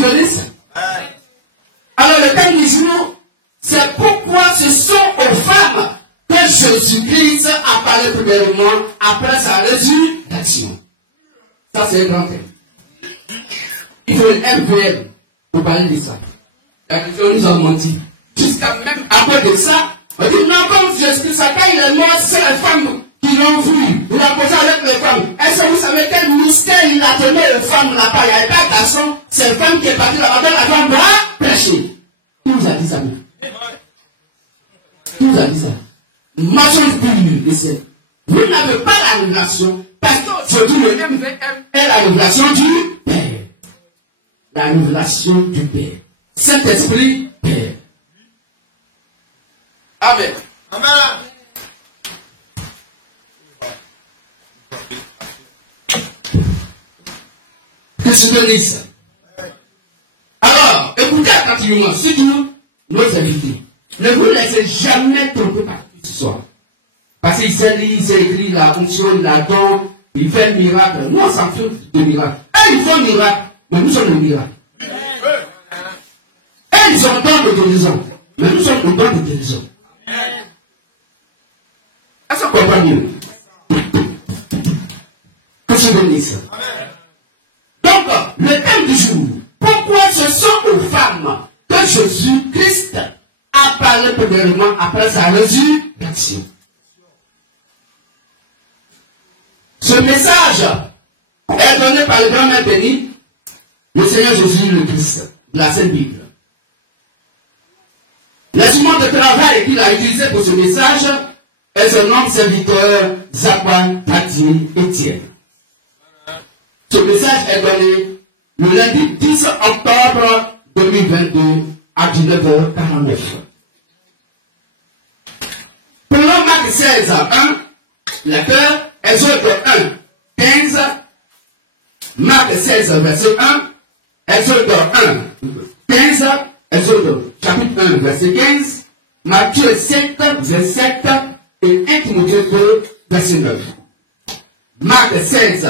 Qu'est-ce que dit? Alors le thème du jour, c'est pourquoi ce sont aux femmes que Jésus-Christ a parlé premièrement après sa résurrection. Ça c'est un grand thème. Il faut une MVM pour parler de ça. La question nous a menti. Jusqu'à même après de ça, on dit non, comme Jésus-Christ, quand il est mort, c'est les femmes qui l'ont vu. Il a posé avec les femmes. Est-ce que vous savez quel mystère il a donné aux femmes là-bas? Il n'y avait pas de garçon. C'est une femme qui est partie là-bas. La femme va prêcher. Qui vous a dit ça? Qui vous a dit ça? Marchons plus. Vous n'avez pas la révélation. Parce qu'aujourd'hui, le MVM est la révélation du Père. La révélation du Père. Saint-Esprit, Père. Amen. Amen. Que je te dise. Alors, écoutez attentivement, surtout nos invités. Ne vous laissez jamais tromper par ce soir. Parce qu'il s'est écrit la fonction, il a don, il fait le miracle. Nous, on s'en fout de miracle. Eux, ils font le miracle, mais nous sommes le miracle. Eux, ils ont don de guérison, mais nous sommes le don de guérison. Est-ce qu'on comprend mieux? Que je te dise. Donc, le thème du jour, pourquoi ce sont aux femmes que Jésus-Christ a parlé premièrement après sa résurrection? Ce message est donné par le grand maître béni, le Seigneur Jésus le Christ, de la Sainte Bible. L'instrument de travail qu'il a utilisé pour ce message est son nom serviteur Zakwan Tati Etienne. Ce message est donné le lundi 10 octobre 2022 à 19h49. Prenons Marc 16, 1, lecteur, Exode 1, 15, Marc 16, verset 1, Exode 1, 15, Exode chapitre 1, verset 15, Matthieu 7, verset 7 et 1 Timothée 2, verset 9. Marc 16,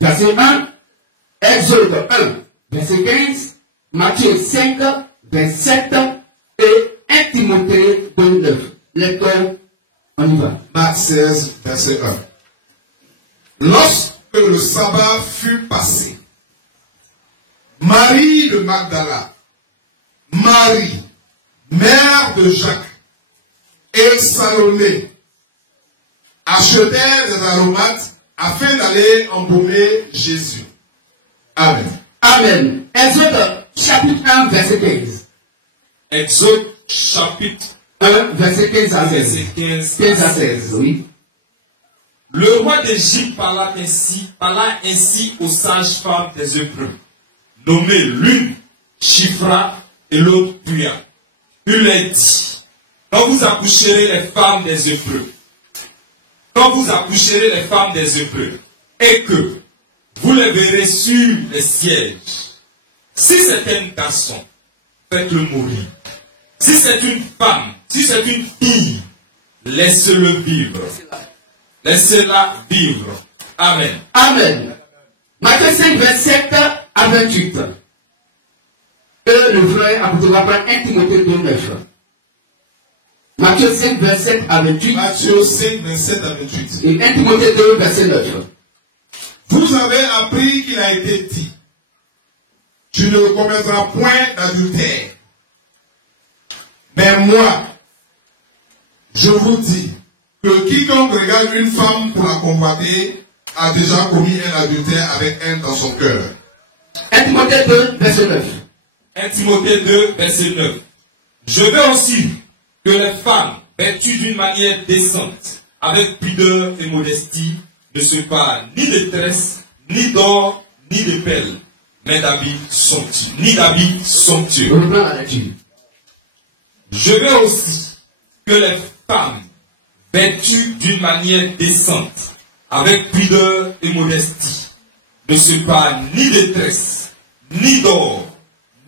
verset 1, Exode 1, verset 15, Matthieu 5, verset 7 et 1 Timothée 2, 9. Lecteur, on y va. Marc 16, verset 1. Lorsque le sabbat fut passé, Marie de Magdala, Marie, mère de Jacques, et Salomé achetèrent des aromates afin d'aller embaumer Jésus. Amen. Amen. Exode chapitre 1, verset 15. Exode chapitre 1, verset 15 à 16. verset 15 15 à 16, oui. Le roi d'Égypte parla ainsi aux sages-femmes des Hébreux, nommées l'une Shifra et l'autre Puya. Il leur dit, quand vous accoucherez les femmes des Hébreux, et que vous les verrez sur les sièges, si c'est un garçon, faites-le mourir. Si c'est une femme, si c'est une fille, laissez-le vivre. Laissez-la vivre. Amen. Amen. Matthieu 5, 27 à 28. Et le frère apôtre prendre 1 Timothée 2, 9. Matthieu 5, 27 à 28. Matthieu 5, 27 à 28. Et 1 Timothée 2, verset 9. Vous avez appris qu'il a été dit, tu ne commettras point d'adultère. Mais moi, je vous dis que quiconque regarde une femme pour la convoiter a déjà commis un adultère avec elle dans son cœur. 1 Timothée 2, verset 9. 1 Timothée 2, verset 9. Je veux aussi que les femmes, vêtues d'une manière décente, avec pudeur et modestie, ne se parent ni de tresses, ni d'or, ni de perles, mais d'habits somptueux. Je veux aussi que les femmes, vêtues d'une manière décente, avec pudeur et modestie, ne se parent ni de tresses, ni d'or,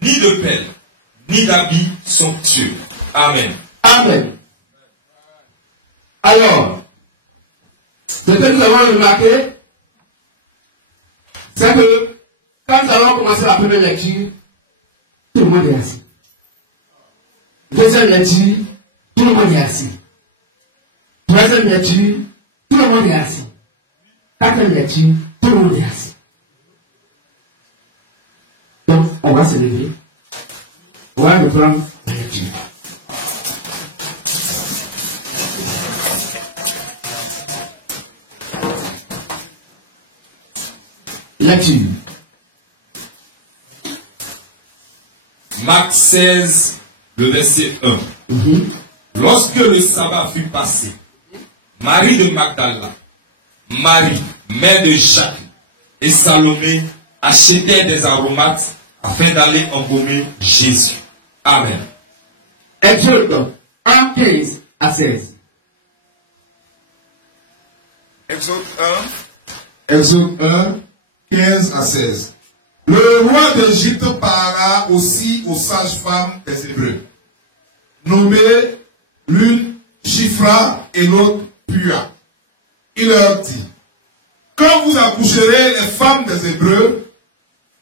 ni de perles, ni d'habits somptueux. Amen. Amen. Alors, ce que nous avons remarqué, c'est que quand nous avons commencé la première lecture, Tout le monde est assis. Deuxième lecture, tout le monde est assis. Troisième lecture, tout le monde est assis. Quatrième lecture, tout le monde est assis. Donc, on va se lever. On va reprendre la lecture. Lecture. Marc 16, le verset 1. Lorsque le sabbat fut passé, Marie de Magdala, Marie, mère de Jacques, et Salomé achetaient des aromates afin d'aller embaumer Jésus. Amen. Exode 1, 15 à 16. Exode 1, 15 à 16. Le roi d'Égypte parla aussi aux sages-femmes des Hébreux, nommées l'une Shifra et l'autre Pua. Il leur dit, quand vous accoucherez les femmes des Hébreux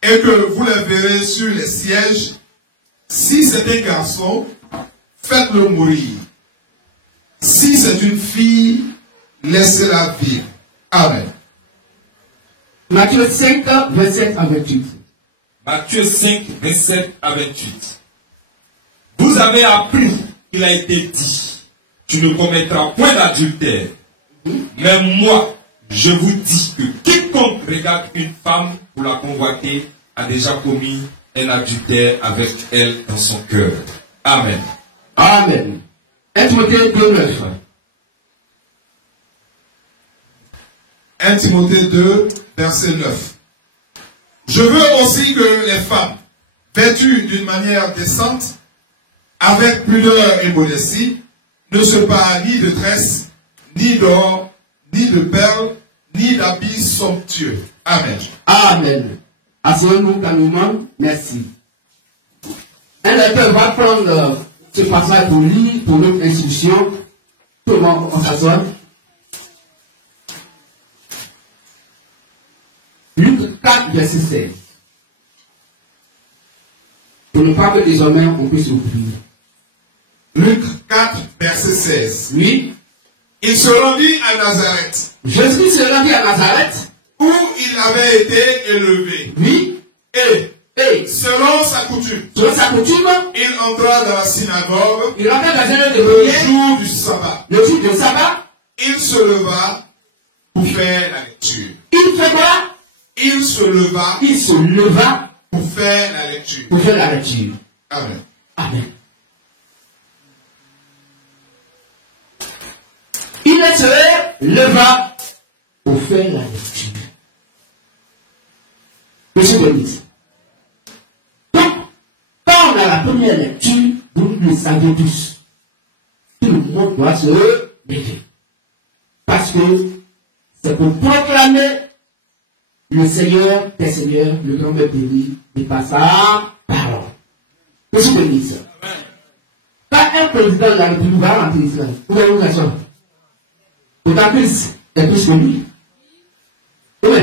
et que vous les verrez sur les sièges, si c'est un garçon, faites-le mourir. Si c'est une fille, laissez-la vivre. Amen. Matthieu 5, 27 à 28. Matthieu 5, 27 à 28. Vous avez appris qu'il a été dit, tu ne commettras point d'adultère. Mais moi, je vous dis que quiconque regarde une femme pour la convoiter a déjà commis un adultère avec elle dans son cœur. Amen. Amen. 1 Timothée 2, 9. 1 Timothée 2, verset 9. Je veux aussi que les femmes, vêtues d'une manière décente, avec pudeur et modestie, ne se parent ni de tresses, ni d'or, ni de perles, ni d'habits somptueux. Amen. Amen. Asseyons-nous calmement. Merci. Un lecteur va prendre ce passage pour lire pour notre instruction. Tout le monde, on s'assoit. Luc 4, verset 16. Pour ne pas que désormais on puisse oublier. Luc 4, verset 16. Oui. Il se rendit à Nazareth, Jésus se rendit à Nazareth. où il avait été élevé. Oui. Et, selon sa coutume, Selon sa coutume, il entra dans la synagogue il rentrait dans une heure de le prière. jour du sabbat. Le jour du sabbat, Il se leva pour faire la lecture. il fait quoi? Il se leva Il se leva pour faire la lecture. pour faire la lecture. Amen. Amen. Il se leva pour faire la lecture. Monsieur Denis. Donc, quand on a la première lecture, vous le savez tous. Tout le monde doit se lever. Parce que c'est pour proclamer le Seigneur des Seigneurs, le grand maître béni, de par sa parole. Monsieur Denis. Quand un président de la République va rentrer ici, vous avez une raison. Autant plus est plus que lui. Oui.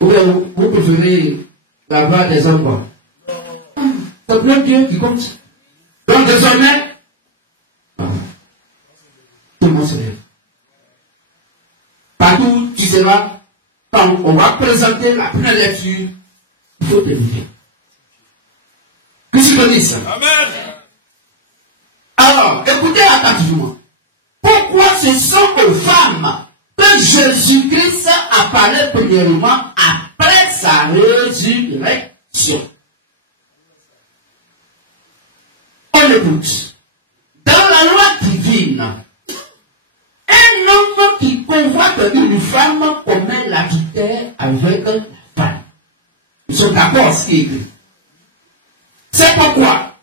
Vous préférez la voix des hommes. C'est plein Dieu qui compte. Donc désormais, tout le monde se lève. Partout où tu seras, quand on va présenter la première lecture, il faut te lever. Que je te dise ça. Amen. Alors, écoutez attentivement. Pourquoi ce sont aux femmes que Jésus-Christ apparaît premièrement après sa résurrection? On écoute. Dans la loi divine, un homme qui convoite une femme commet l'adultère avec la femme. Ils sont d'accord ce qui est écrit. C'est pourquoi,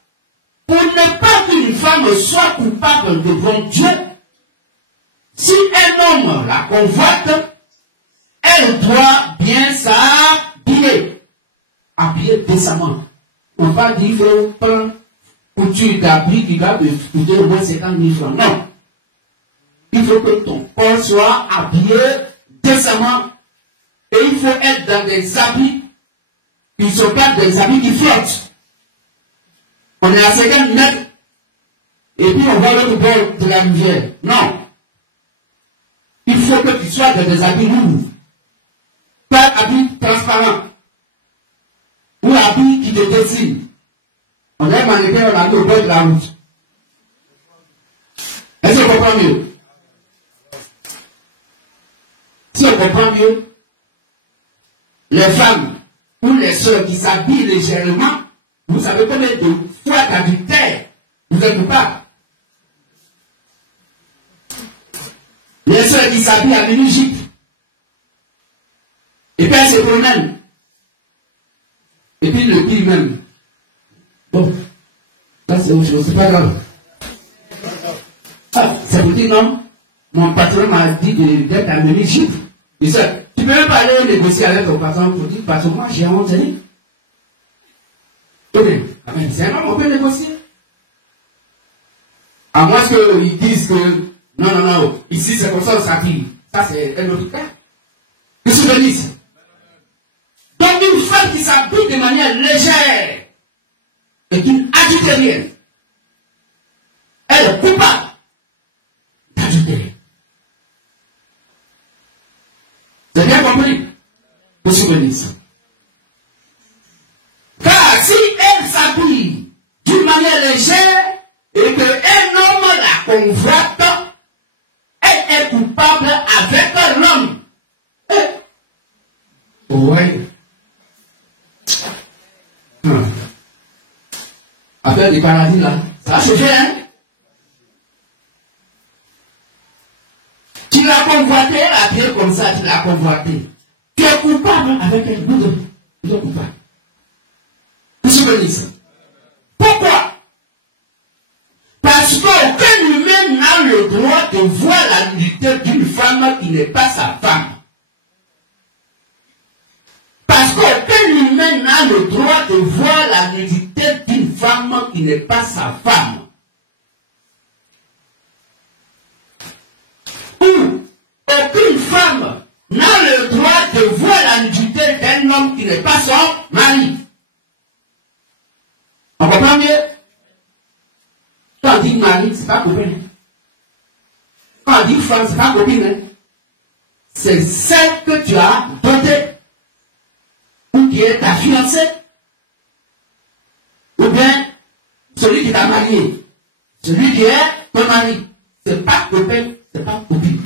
pour ne pas qu'une femme soit coupable devant Dieu, si un homme la convoite, elle doit bien s'habiller. Habiller décemment. On va dire qu'il faut prendre couture d'habit qui va te coûter au moins 50 000 francs. Non. Il faut que ton corps soit habillé décemment. Et il faut être dans des habits ils ne sont pas des habits qui flottent. On est à 50 mètres et puis on va l'autre bord de la rivière. Non. Il faut que tu sois dans des habits lourds. Pas habits transparents. Ou habits qui te dessinent. On est mannequin, on a mis au bord de la route. Est-ce qu'on comprend mieux? Si on comprend mieux, les femmes ou les sœurs qui s'habillent légèrement, vous savez combien de fois d'adultère vous êtes pas. Les sœurs qui s'habillent à mini-jupe, et puis elles se promènent, et puis le pire même. Bon, ça c'est autre chose, c'est pas grave. Ah, ça vous dit non? Mon patron m'a dit d'être à mini-jupe. Il dit, tu peux même pas aller négocier avec ton patron pour dire, patron, moi j'ai honte. C'est un homme, on peut négocier. À moins qu'ils disent que, non, ici c'est comme ça, on s'habille. Ça c'est un autre cas. Que se bénisse. Donc une femme qui s'habille de manière légère et qui n'ajoute rien, elle est coupable d'ajouter rien. Vous avez bien compris? Que se bénisse. Car si elle s'habille d'une manière légère et qu'un homme la convoite, elle est coupable avec l'homme. Oui. Affaire du paradis là, ça a changé, hein? Tu l'as convoité, elle a bien comme ça, tu l'as convoité. Tu es coupable avec elle. Vous êtes coupable. Pourquoi? Parce qu'aucun humain n'a le droit de voir la nudité d'une femme qui n'est pas sa femme. Parce qu'aucun humain n'a le droit de voir la nudité d'une femme qui n'est pas sa femme. Ou aucune femme n'a le droit de voir la nudité d'un homme qui n'est pas son mari. On comprend mieux? Quand on dit mari, c'est pas copain. Quand on dit femme, c'est pas copine. C'est celle que tu as dotée. Ou qui est ta fiancée. Ou bien celui qui t'a marié. Celui qui est ton mari. C'est pas copain, c'est pas copine.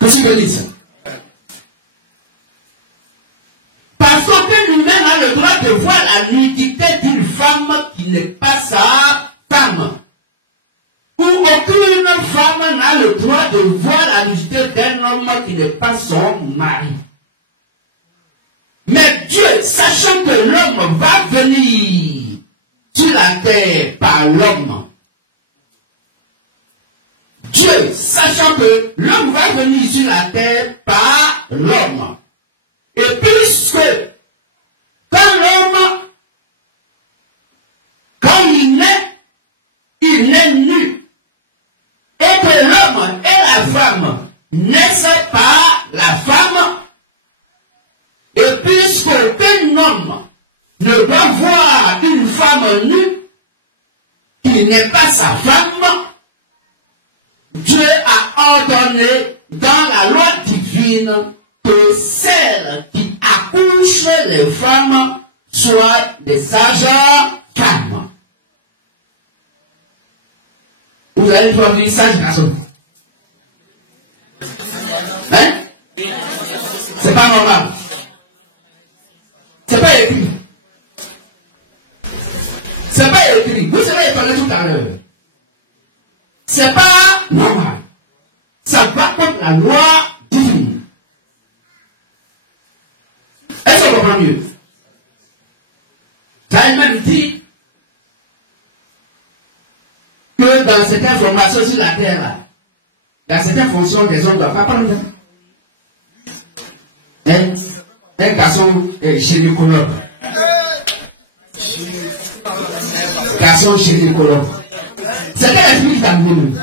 Qu'est-ce que je dis ça? Parce qu'aucun humain n'a le droit de voir la nudité d'une femme qui n'est pas sa femme. Ou aucune femme n'a le droit de voir la nudité d'un homme qui n'est pas son mari. Mais Dieu, sachant que l'homme va venir sur la terre par l'homme, Dieu, sachant que l'homme va venir sur la terre par l'homme, et puisque quand l'homme, quand il naît nu, et que l'homme et la femme naissent par la femme, et puisqu'aucun homme ne doit voir une femme nue qui n'est pas sa femme, Dieu a ordonné dans la loi divine que celles qui accouchent les femmes soient des sages femmes. Vous allez voir une sage garçon. Hein? C'est pas normal. C'est pas écrit. C'est pas écrit. Vous savez parler tout à l'heure. C'est pas normal. Ça va contre la loi divine. Est-ce qu'on comprend mieux? Ça a même dit que dans certaines formations sur la terre, là, dans certaines fonctions, des hommes ne doivent pas prendre. Un garçon gynécologue. Garçon gynécologue. C'est quel esprit qui t'a amené?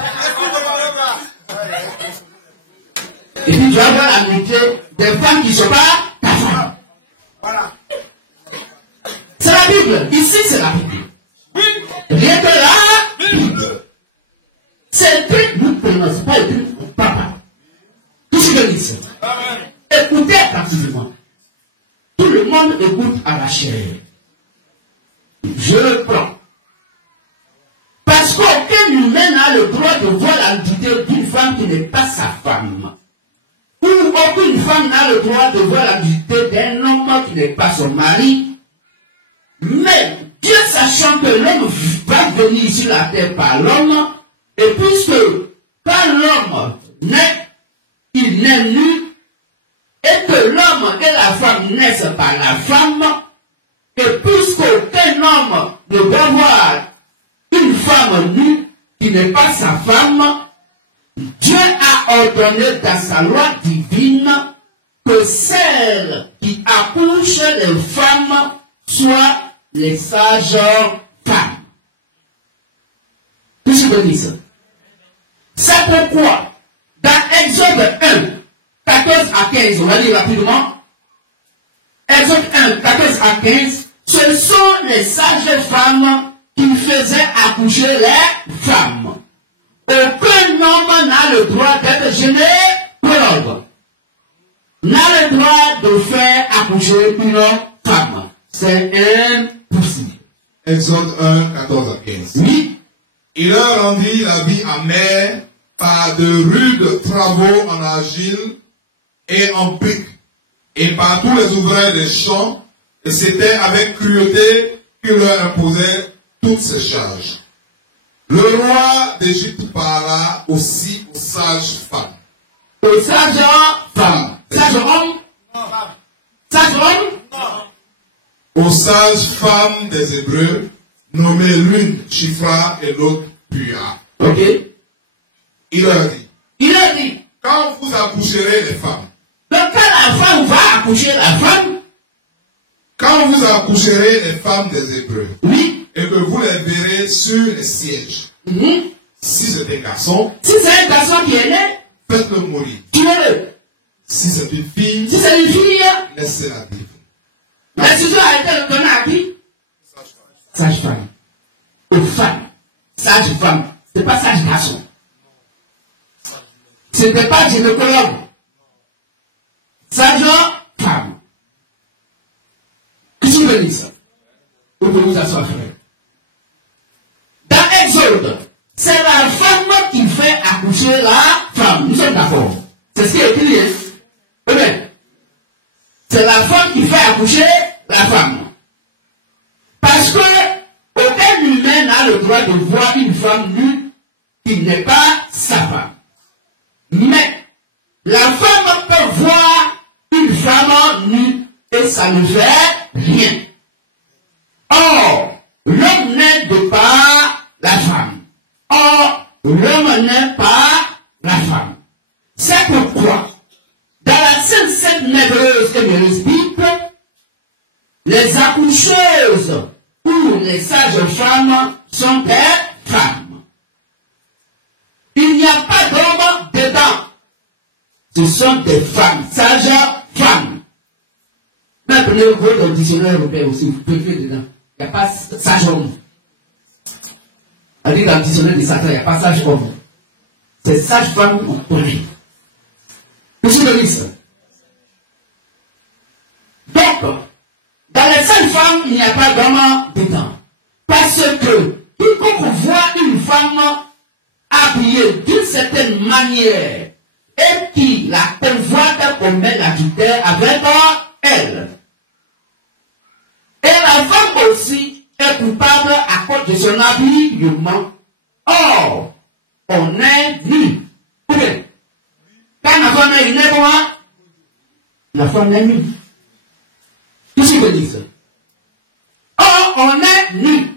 Et puis tu vas voir la nudité des femmes qui ne sont pas ta femme. monde écoute à la chair. Je le prends. Parce qu'aucun humain n'a le droit de voir la nudité d'une femme qui n'est pas sa femme. Ou aucune femme n'a le droit de voir la nudité d'un homme qui n'est pas son mari. Mais Dieu, sachant que l'homme va venir sur la terre par l'homme, et puisque quand l'homme naît, il naît nu, et que l'homme et la femme naissent par la femme, et puisqu'aucun homme ne peut voir une femme nue qui n'est pas sa femme, Dieu a ordonné dans sa loi divine que celles qui accouchent les femmes soient les sages femmes. Qu'est-ce que je dis ça? C'est pourquoi, dans Exode 1, 14 à 15, on va lire rapidement. Exode 1, 14 à 15, ce sont les sages femmes qui faisaient accoucher les femmes. Aucun homme n'a le droit d'être gynécologue, n'a le droit de faire accoucher une femme. C'est impossible. Exode 1, 14 à 15. Oui. Il leur rendit la vie amère par de rudes travaux en argile et en briques, et par tous les ouvriers des champs, et c'était avec cruauté qu'il leur imposait toutes ces charges. Le roi d'Égypte parla aussi aux sages femmes. Aux sages femmes. Sages hommes? Sages hommes? Aux sages femmes des Hébreux, nommées l'une Shifra et l'autre Pua. Ok. Il leur dit, quand vous accoucherez les femmes, donc quand la femme va accoucher la femme, quand vous accoucherez les femmes des Hébreux, oui, et que vous les verrez sur les sièges, si c'est un garçon, si c'est un garçon qui est né, faites-le mourir. tuez-le. Si c'est une fille, laissez-la vivre. La décision a été donnée à qui? Sage-femme. Aux femmes. Sage-femme. Ce n'est pas sage-garçon. Ce n'était pas gynécologue. Sage-femme. Qu'est-ce que vous voulez dire ça? Vous pouvez vous asseoir, frère. Dans Exode, c'est la femme qui fait accoucher la femme. Nous sommes d'accord. C'est ce qui est écrit. Eh bien, c'est la femme qui fait accoucher la femme. Parce que aucun humain n'a le droit de voir une femme nue qui n'est pas sa femme. Mais la femme peut voir une femme nue et ça ne fait rien. Or, l'homme n'est de pas la femme. Or, l'homme n'est pas la femme. C'est pourquoi, dans la Sainte Merveilleuse et Merveilleuse Bible, les accoucheuses ou les sages femmes sont des femmes. Il n'y a pas d'homme dedans. Ce sont des femmes, sages femmes. Mais prenez votre dictionnaire européen aussi, vous pouvez faire dedans. Il n'y a pas sage homme. On dit dans le dictionnaire de Satan, il n'y a pas sage homme. C'est sage femme pour lui. Monsieur le ministre. Donc, dans les sages femmes, il n'y a pas d'homme dedans. Parce que, quiconque voit une femme habillée d'une certaine manière et qui la convoite commet l'adultère avec elle. Et la femme aussi est coupable à cause de son habillement. Or, on est nu. Quand la femme est nue, la femme est nue. Qu'est-ce que je dis ça? Or, on est nu.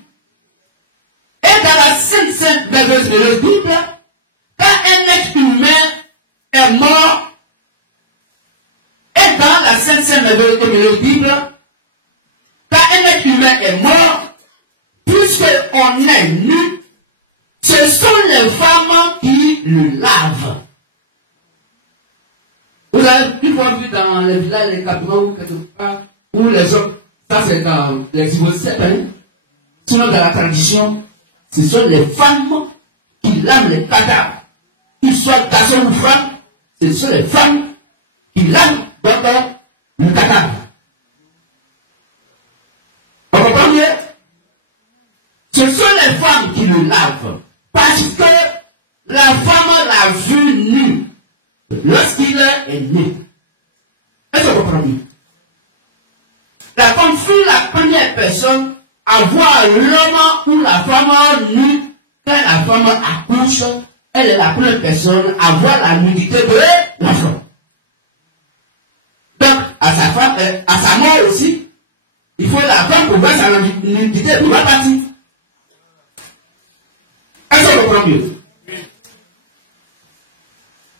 Et dans la Sainte Merveilleuse Bible, quand un être humain est mort, et dans la Sainte Merveilleuse Bible, quand un être humain est mort, puisqu'on est nu, ce sont les femmes qui le lavent. Vous avez pu voir dans les villages, les campements, quelque part, où les hommes, ça c'est dans les expositions, hein? Sinon dans la tradition, ce sont les femmes qui lavent les cadavres. Qu'ils soient garçons ou femmes, ce sont les femmes qui lavent le cadavre. le lave. Parce que la femme l'a vu nu lorsqu'il est né. Est-ce que vous comprenez? La femme fut la première personne à voir l'homme ou la femme nue. Quand la femme accouche, elle est la première personne à voir la nudité de l'enfant. Donc, à sa mort aussi, il faut la femme pour voir sa nudité pour la partir. Est-ce que vous comprenez mieux?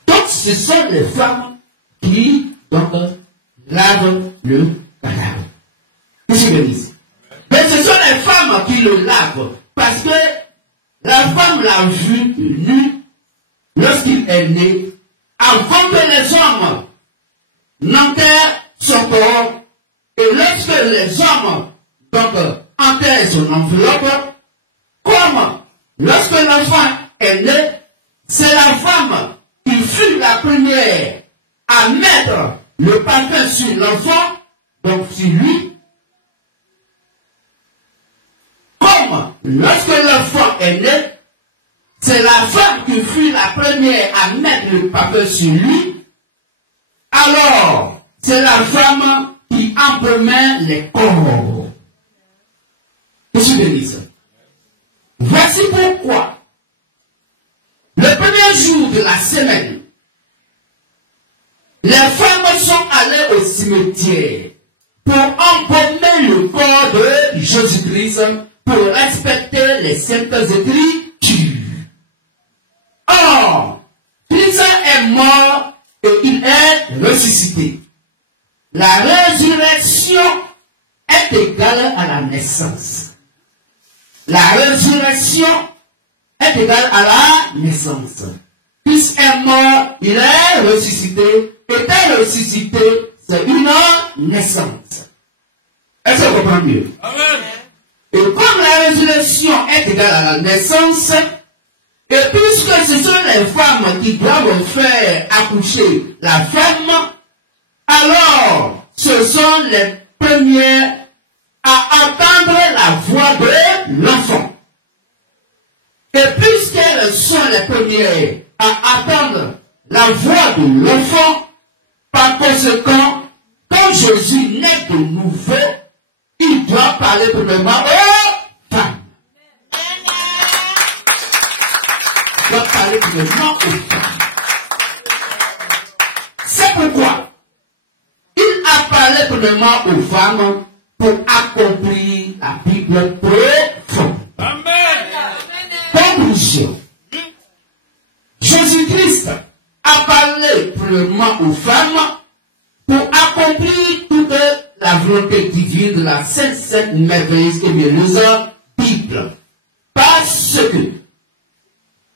Donc, ce sont les femmes qui lavent le cadavre. Mais ce sont les femmes qui le lavent parce que la femme l'a vu nu lorsqu'il est né avant que les hommes n'enterrent son corps et lorsque les hommes enterrent son enveloppe, comme lorsque l'enfant est né, c'est la femme qui fut la première à mettre le parfum sur l'enfant, donc sur lui. Comme lorsque l'enfant est né, c'est la femme qui fut la première à mettre le parfum sur lui, alors c'est la femme qui empremet les corps. Monsieur Denise, voici pourquoi le premier jour de la semaine, les femmes sont allées au cimetière pour embaumer le corps de Jésus-Christ pour respecter les saintes écritures. Or, Christ est mort et il est ressuscité. La résurrection est égale à la naissance. La résurrection est égale à la naissance. Christ est mort, il est ressuscité. Étant ressuscité, c'est une naissance. Est-ce que vous comprenez mieux? Amen. Et comme la résurrection est égale à la naissance, et puisque ce sont les femmes qui doivent faire accoucher la femme, alors ce sont les premières à entendre la voix de l'enfant. Et puisqu'elles sont les premières à attendre la voix de l'enfant, par conséquent, quand Jésus naît de nouveau, il doit parler premièrement aux femmes. Il doit parler premièrement aux femmes. C'est pourquoi il a parlé premièrement aux femmes pour accomplir la Bible profonde. Amen. Conclusion. Jésus-Christ a parlé premièrement aux femmes pour accomplir toute la volonté divine de la sainte, merveilleuse et mielleuse Bible. Parce que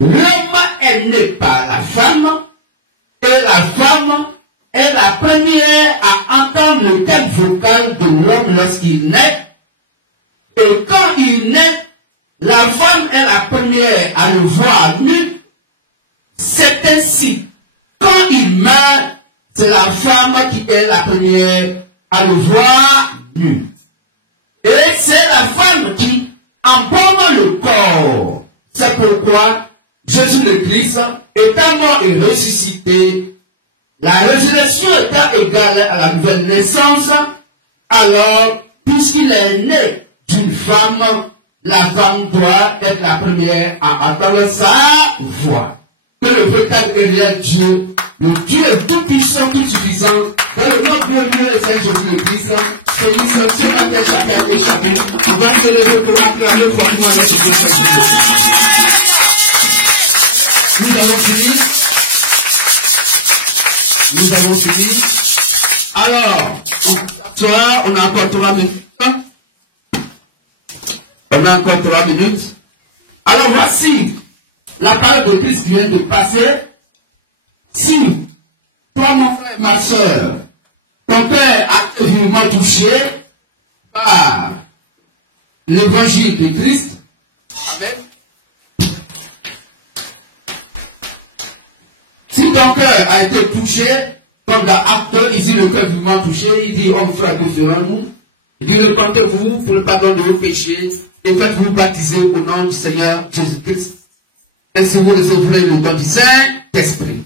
l'homme est né par la femme et la femme est la première à entendre le thème vocal de l'homme lorsqu'il naît. Et quand il naît, la femme est la première à le voir nu. C'est ainsi. Quand il meurt, c'est la femme qui est la première à le voir nu. Et c'est la femme qui embaume le corps. C'est pourquoi Jésus le Christ, étant mort et ressuscité, la résurrection étant égale à la nouvelle naissance, alors, puisqu'il est né d'une femme, la femme doit être la première à entendre sa voix. Que le véritable et réel Dieu, le Dieu tout-puissant, tout-suffisant, dans le nom glorieux de Saint Jésus-Christ, bénisse ce matin chacun et chacune, avant de lever pour acclamer fortement notre Dieu. Nous avons fini. Nous avons fini. Alors, on a encore 3 minutes. On a encore 3 minutes. Alors voici la parole de Christ qui vient de passer. Si toi, mon frère, ma soeur, ton père a été vivement touché par l'évangile de Christ, amen. Si ton cœur a été touché, comme dans Acte, il dit le cœur vivement touché, il dit, oh frère, différents nous. Il dit, repentez-vous pour le pardon de vos péchés et faites-vous baptiser au nom du Seigneur Jésus-Christ. Ainsi vous recevrez le don du Saint-Esprit.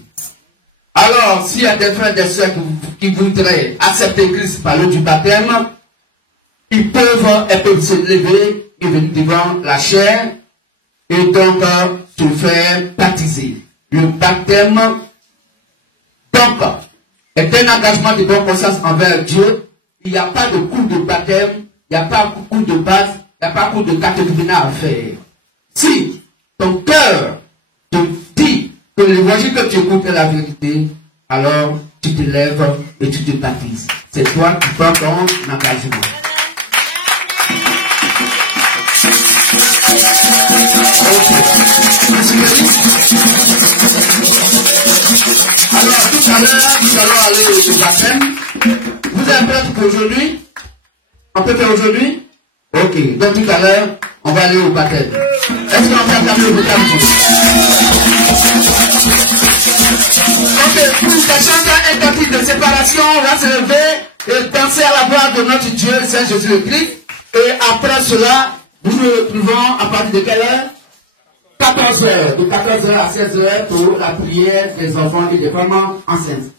Alors, s'il y a des frères et des sœurs qui voudraient accepter Christ par l'eau du baptême, ils peuvent se lever et venir devant la chaire et donc se faire baptiser. Le baptême, donc, est un engagement de bonne conscience envers Dieu. Il n'y a pas de cours de baptême, il n'y a pas de cours de base, il n'y a pas de cours de catéchuménat à faire. Si ton cœur te dit que l'évangile que tu écoutes est la vérité, alors tu te lèves et tu te baptises. C'est toi qui prends ton engagement. Alors tout à l'heure, nous allons aller au baptême. Vous êtes prêts pour aujourd'hui? On peut faire aujourd'hui? Ok, donc tout à l'heure, on va aller au baptême. Est-ce qu'on peut acclamer le baptême? Ok, pour chacun un cantique de séparation, on va se lever et danser à la voix de notre Dieu, Saint Jésus-Christ. Et après cela, nous nous retrouvons à partir de quelle heure? 14h, de 14h à 16h pour la prière des enfants et des femmes enceintes.